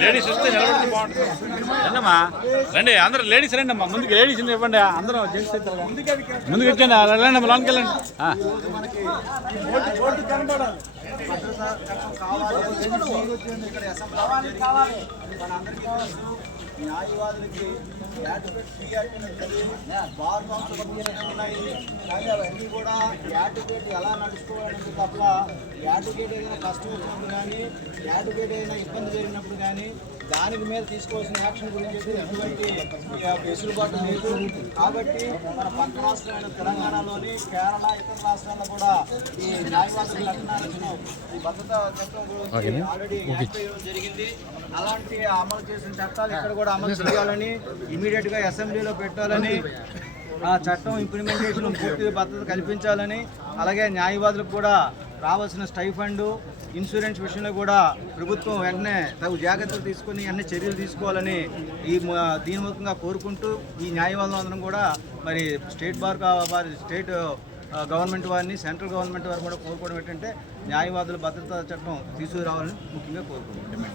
Ladies వస్తే నిలబడితే బాగుంటుంది. రండమ్మా, రండి అందరూ లేడీస్ రండి అమ్మా. ముందుకు లేడీస్ ఇవ్వండి, అందరూ జెంట్స్ అయితే ముందుకు వచ్చండి. వెళ్ళండి అమ్మా, లోనికి వెళ్ళండి. న్యాయవాదులకి బార్ ఉన్నాయి కానీ అవన్నీ కూడా యాటికేట్ ఎలా నడుచుకోవడానికి తప్ప యాటికేట్ ఏదైనా కష్టం వచ్చినప్పుడు కానీ యాటికేట్ ఏదైనా ఇబ్బంది జరిగినప్పుడు కానీ దానికి మీద తీసుకోవాల్సిన యాక్షన్ గురించి ఎటువంటి వెసులుబాటు లేదు. కాబట్టి మన పక్క రాష్ట్రమైన తెలంగాణలోని కేరళ ఇతర రాష్ట్రాల్లో కూడా ఈ న్యాయవాదుల లక్షణాలను ఈ భద్రతా చట్టం గురించి ఆల్రెడీ జరిగింది. అలాంటి అమలు చేసిన చట్టాలు ఇక్కడ కూడా అమలు చేయాలని, ఇమీడియట్ గా అసెంబ్లీలో పెట్టాలని, ఆ చట్టం ఇంప్లిమెంటేషన్ పూర్తి భద్రత కల్పించాలని, అలాగే న్యాయవాదులకు కూడా రావాల్సిన స్టైఫండ్, ఇన్సూరెన్స్ విషయంలో కూడా ప్రభుత్వం వెంటనే తగు జాగ్రత్తలు తీసుకుని అన్ని చర్యలు తీసుకోవాలని దీని మూలంగా కోరుకుంటూ ఈ న్యాయవాదులందరం కూడా మరి స్టేట్ గవర్నమెంట్ వారిని, సెంట్రల్ గవర్నమెంట్ వారు కూడా కోరుకోవడం ఏంటంటే న్యాయవాదుల భద్రతా చట్టం తీసుకురావాలని ముఖ్యంగా కోరుకుంటున్నాం.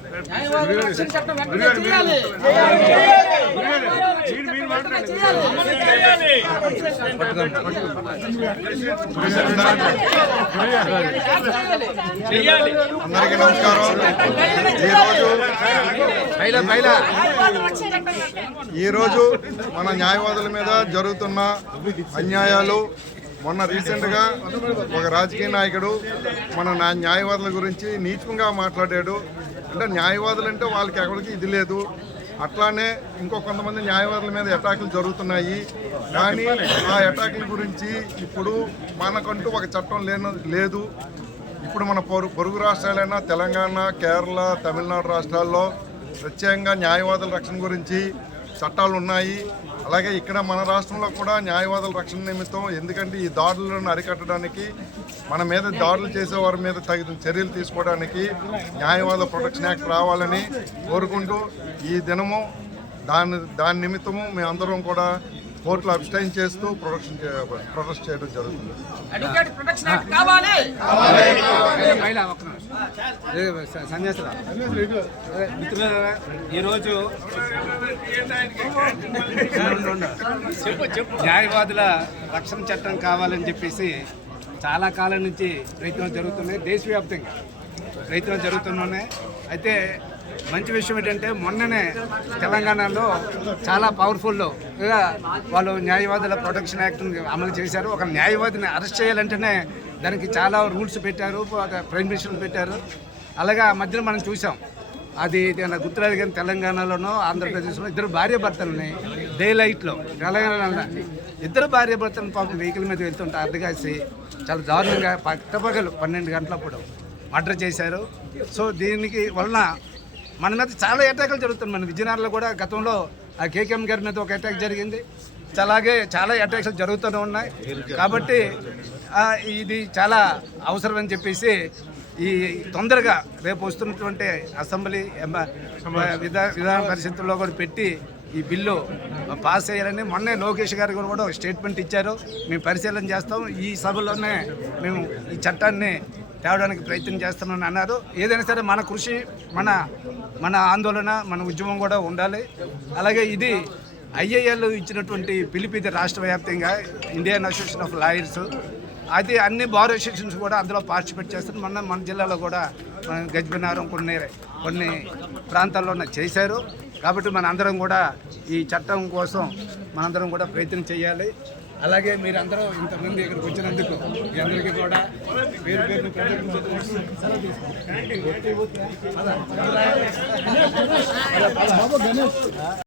అందరికీ నమస్కారం. ఈరోజు మన న్యాయవాదుల మీద జరుగుతున్న అన్యాయాలు, మొన్న రీసెంట్గా ఒక రాజకీయ నాయకుడు మన న్యాయవాదుల గురించి నీచంగా మాట్లాడాడు. అంటే న్యాయవాదులు అంటే వాళ్ళకి ఎక్కడికి ఇది లేదు. అట్లానే ఇంకో కొంతమంది న్యాయవాదుల మీద అటాకులు జరుగుతున్నాయి. కానీ ఆ అటాకుల గురించి ఇప్పుడు మనకంటూ ఒక చట్టం లేదు. ఇప్పుడు మన పొరుగు రాష్ట్రాలైన తెలంగాణ, కేరళ, తమిళనాడు రాష్ట్రాల్లో ప్రత్యేకంగా న్యాయవాదుల రక్షణ గురించి చట్టాలు ఉన్నాయి. అలాగే ఇక్కడ మన రాష్ట్రంలో కూడా న్యాయవాదుల రక్షణ నిమిత్తం, ఎందుకంటే ఈ దాడులను అరికట్టడానికి, మన మీద దాడులు చేసే వారి మీద తగిన చర్యలు తీసుకోవడానికి న్యాయవాద ప్రొటెక్షన్ యాక్ట్ రావాలని కోరుకుంటూ ఈ దినము దాని నిమిత్తము మేమందరం కూడా కోర్టులో అబ్స్టైన్ చేస్తూ ప్రొటెస్ట్ చేయడం జరుగుతుంది. ఈరోజు న్యాయవాదుల రక్షణ చట్టం కావాలని చెప్పేసి చాలా కాలం నుంచి ప్రయత్నాలు జరుగుతున్నాయి. దేశవ్యాప్తంగా ప్రయత్నాలు జరుగుతున్నాయి. అయితే మంచి విషయం ఏంటంటే మొన్ననే తెలంగాణలో చాలా పవర్ఫుల్గా వాళ్ళు న్యాయవాదుల ప్రొటెక్షన్ యాక్ట్ని అమలు చేశారు. ఒక న్యాయవాదిని అరెస్ట్ చేయాలంటేనే దానికి చాలా రూల్స్ పెట్టారు, పర్మిషన్లు పెట్టారు. అలాగే ఆ మధ్యలో మనం చూసాం, అది గుర్తురాదు కానీ తెలంగాణలోనో ఆంధ్రప్రదేశ్లో ఇద్దరు భార్యాభర్తలని డే లైట్లో, తెలంగాణలో ఇద్దరు భార్యాభర్తలను పాపం వెహికల్ మీద వెళ్తుంటే అడ్డగాసి చాలా దారుణంగా పట్టపగలు 12 గంటలప్పుడు మర్డర్ చేశారు. సో దీనికి వలన మన మీద చాలా అటాకులు జరుగుతుంది. మన విజయనగరంలో కూడా గతంలో ఆ కేకేఎం గారి మీద ఒక అటాక్ జరిగింది. అలాగే చాలా అటాక్స్ జరుగుతూనే ఉన్నాయి. కాబట్టి ఇది చాలా అవసరం అని చెప్పేసి ఈ తొందరగా రేపు వస్తున్నటువంటి అసెంబ్లీ విధాన పరిషత్తుల్లో కూడా పెట్టి ఈ బిల్లు పాస్ చేయాలని మొన్నే లోకేష్ గారు కూడా ఒక స్టేట్మెంట్ ఇచ్చారు. మేము పరిశీలన చేస్తాం, ఈ సభలోనే మేము ఈ చట్టాన్ని తేవడానికి ప్రయత్నం చేస్తామని అన్నారు. ఏదైనా సరే మన కృషి, మన ఆందోళన, మన ఉద్యమం కూడా ఉండాలి. అలాగే ఇది ఐఏఎల్ ఇచ్చినటువంటి పిలుపు, ఇది రాష్ట్ర వ్యాప్తంగా ఇండియన్ అసోసియేషన్ ఆఫ్ లాయర్స్, అది అన్ని బార్ అసోసియేషన్స్ కూడా అందులో పార్టిసిపేట్ చేస్తారు. మన జిల్లాలో కూడా గజబినారం కొన్ని ప్రాంతాల్లో చేశారు. కాబట్టి మనందరం కూడా ఈ చట్టం కోసం మనందరం కూడా ప్రయత్నం చేయాలి. అలాగే మీరందరూ ఇంతమంది ఇక్కడికి వచ్చినందుకు మీ అందరికీ కూడా పేరు